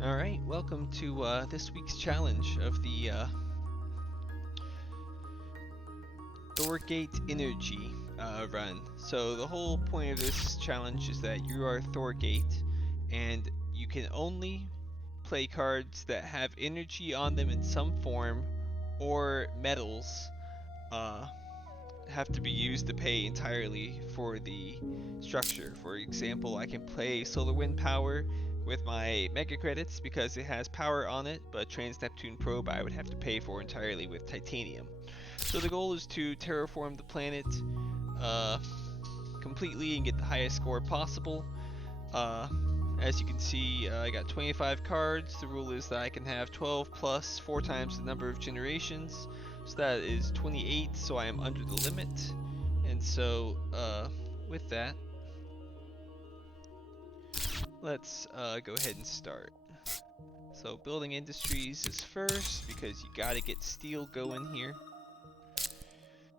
Alright, welcome to this week's challenge of the Thorgate Energy run. So the whole point of this challenge is that you are Thorgate, and you can only play cards that have energy on them in some form, or metals have to be used to pay entirely for the structure. For example, I can play Solar Wind Power with my Mega Credits because it has power on it, but Trans Neptune Probe I would have to pay for entirely with Titanium. So the goal is to terraform the planet uh, completely and get the highest score possible. Uh, as you can see, I got 25 cards. The rule is that I can have 12 plus 4 times the number of generations. So that is 28, so I am under the limit. And so, with that, let's go ahead and start. So building industries is first, because you gotta get steel going here.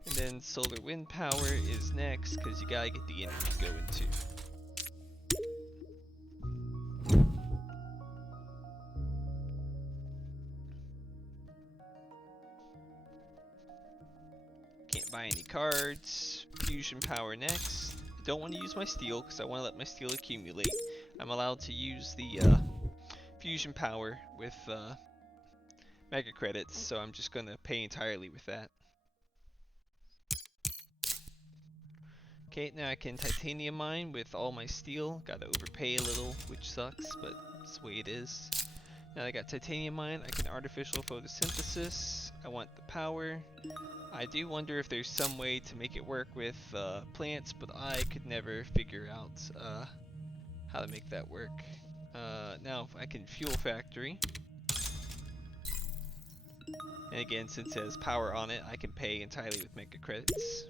And then solar wind power is next, because you gotta get the energy going too. Can't buy any cards. Fusion power next. Don't want to use my steel because I want to let my steel accumulate. I'm allowed to use the fusion power with mega credits, so I'm just gonna pay entirely with that. Okay, now I can titanium mine with all my steel. Gotta overpay a little, which sucks, but it's the way it is. Now I got titanium mine, I can artificial photosynthesis. I want the power. I do wonder if there's some way to make it work with plants, but I could never figure out how to make that work. Now I can fuel factory. And again, since it has power on it, I can pay entirely with mega credits.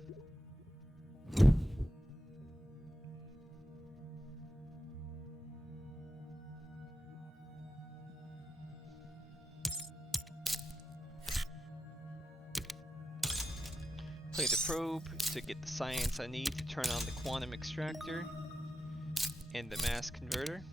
Play the probe to get the science I need to turn on the quantum extractor and the mass converter.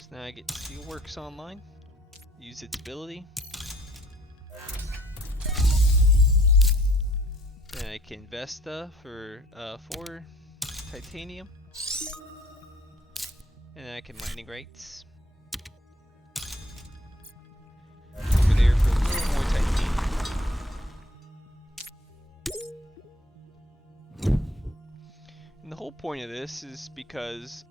So now I get Steelworks online. Use its ability. And I can Vesta for 4 titanium. And I can mining rights. Over there for a little more titanium. And the whole point of this is because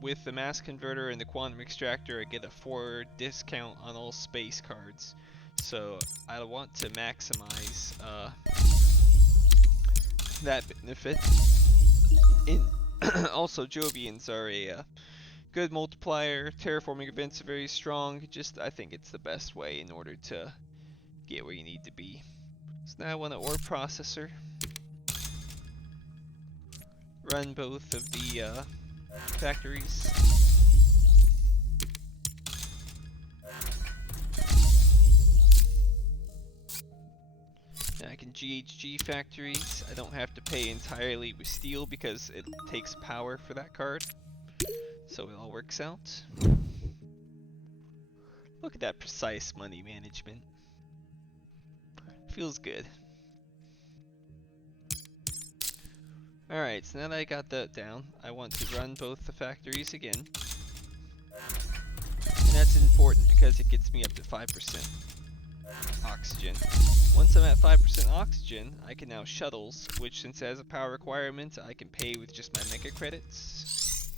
with the mass converter and the quantum extractor, I get a 4 discount on all space cards. So I want to maximize that benefit. And also, Jovians are a good multiplier. Terraforming events are very strong. I think it's the best way in order to get where you need to be. So now I want an ore processor. Run both of the factories. Now I can GHG factories. I don't have to pay entirely with steel because it takes power for that card. So it all works out. Look at that precise money management. Feels good. Alright, so now that I got that down, I want to run both the factories again. And that's important because it gets me up to 5% oxygen. Once I'm at 5% oxygen, I can now shuttles, which since it has a power requirement, I can pay with just my mega credits.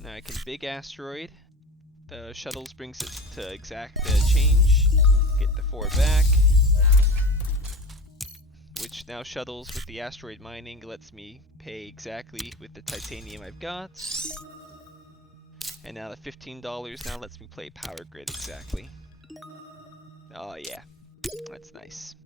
Now I can big asteroid. The shuttles brings it to exact change. Get the 4 back. Which now shuttles with the asteroid mining lets me pay exactly with the titanium I've got. And now the $15 now lets me play power grid exactly. Oh yeah, that's nice.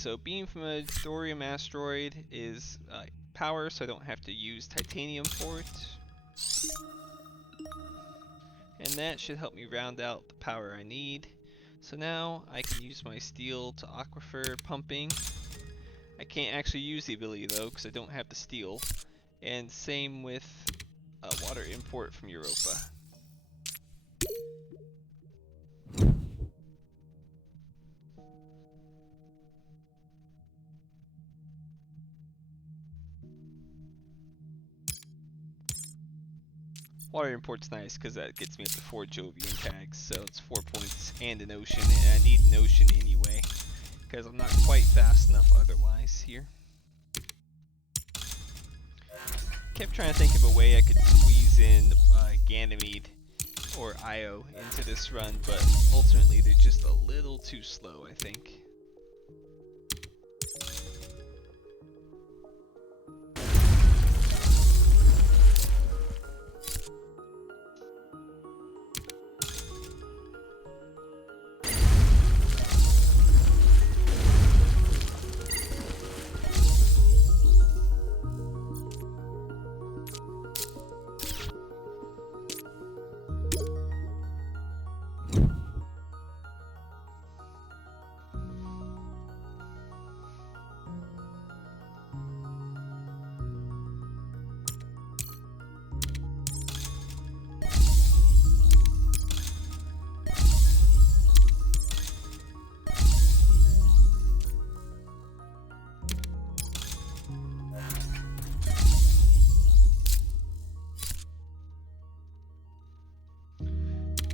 so being from a thorium asteroid is power, so I don't have to use titanium for it. And that should help me round out the power I need. So now I can use my steel to aquifer pumping. I can't actually use the ability though because I don't have the steel. And same with water import from Europa. Water import's nice because that gets me up to 4 Jovian tags, so it's 4 points and an ocean, and I need an ocean anyway because I'm not quite fast enough otherwise here. Kept trying to think of a way I could squeeze in Ganymede or Io into this run, but ultimately they're just a little too slow, I think.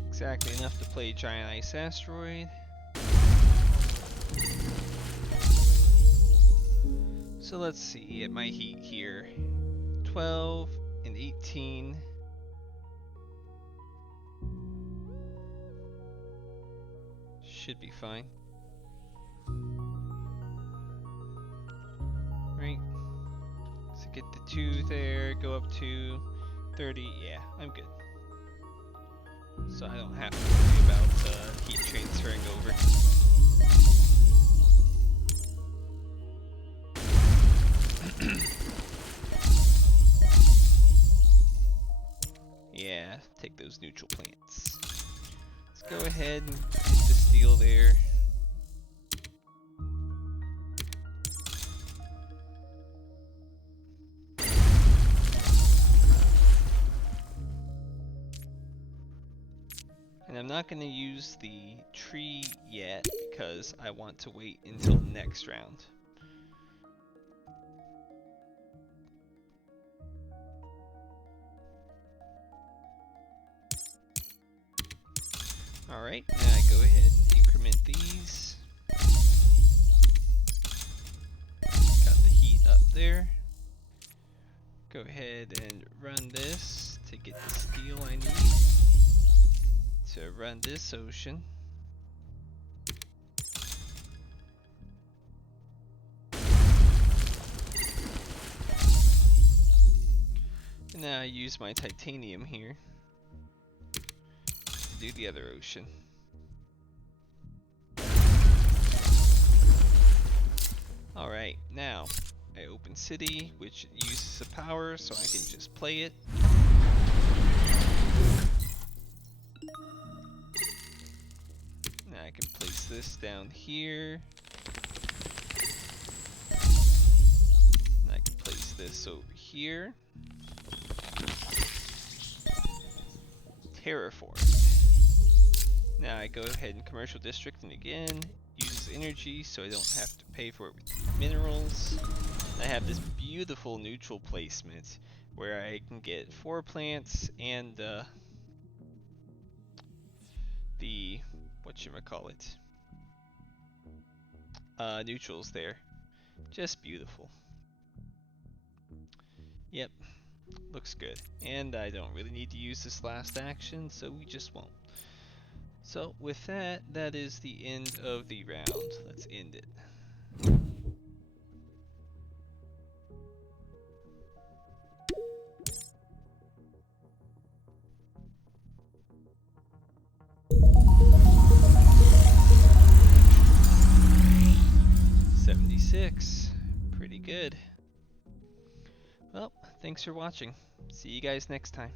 Exactly enough to play Giant Ice Asteroid. So let's see at my heat here. 12 and 18. Should be fine. Right. So get the 2 there, go up to 30. Yeah, I'm good. So I don't have to worry about heat transferring over. Yeah, take those neutral plants. Let's go ahead and get the steel there. And I'm not going to use the tree yet because I want to wait until the next round. Alright, now I go ahead and increment these. Got the heat up there. Go ahead and run this to get the steel I need to run this ocean. And now I use my titanium here to do the other ocean. Alright, now I open city, which uses the power, so I can just play it. Now I can place this down here. And I can place this over here. Terraform. Now I go ahead and commercial district, and again uses energy, so I don't have to pay for it with minerals. And I have this beautiful neutral placement where I can get 4 plants and the whatchamacallit, neutrals there. Just beautiful. Yep, looks good. And I don't really need to use this last action, so we just won't. So with that, that is the end of the round. Let's end it. 26. Pretty good. Well, thanks for watching. See you guys next time.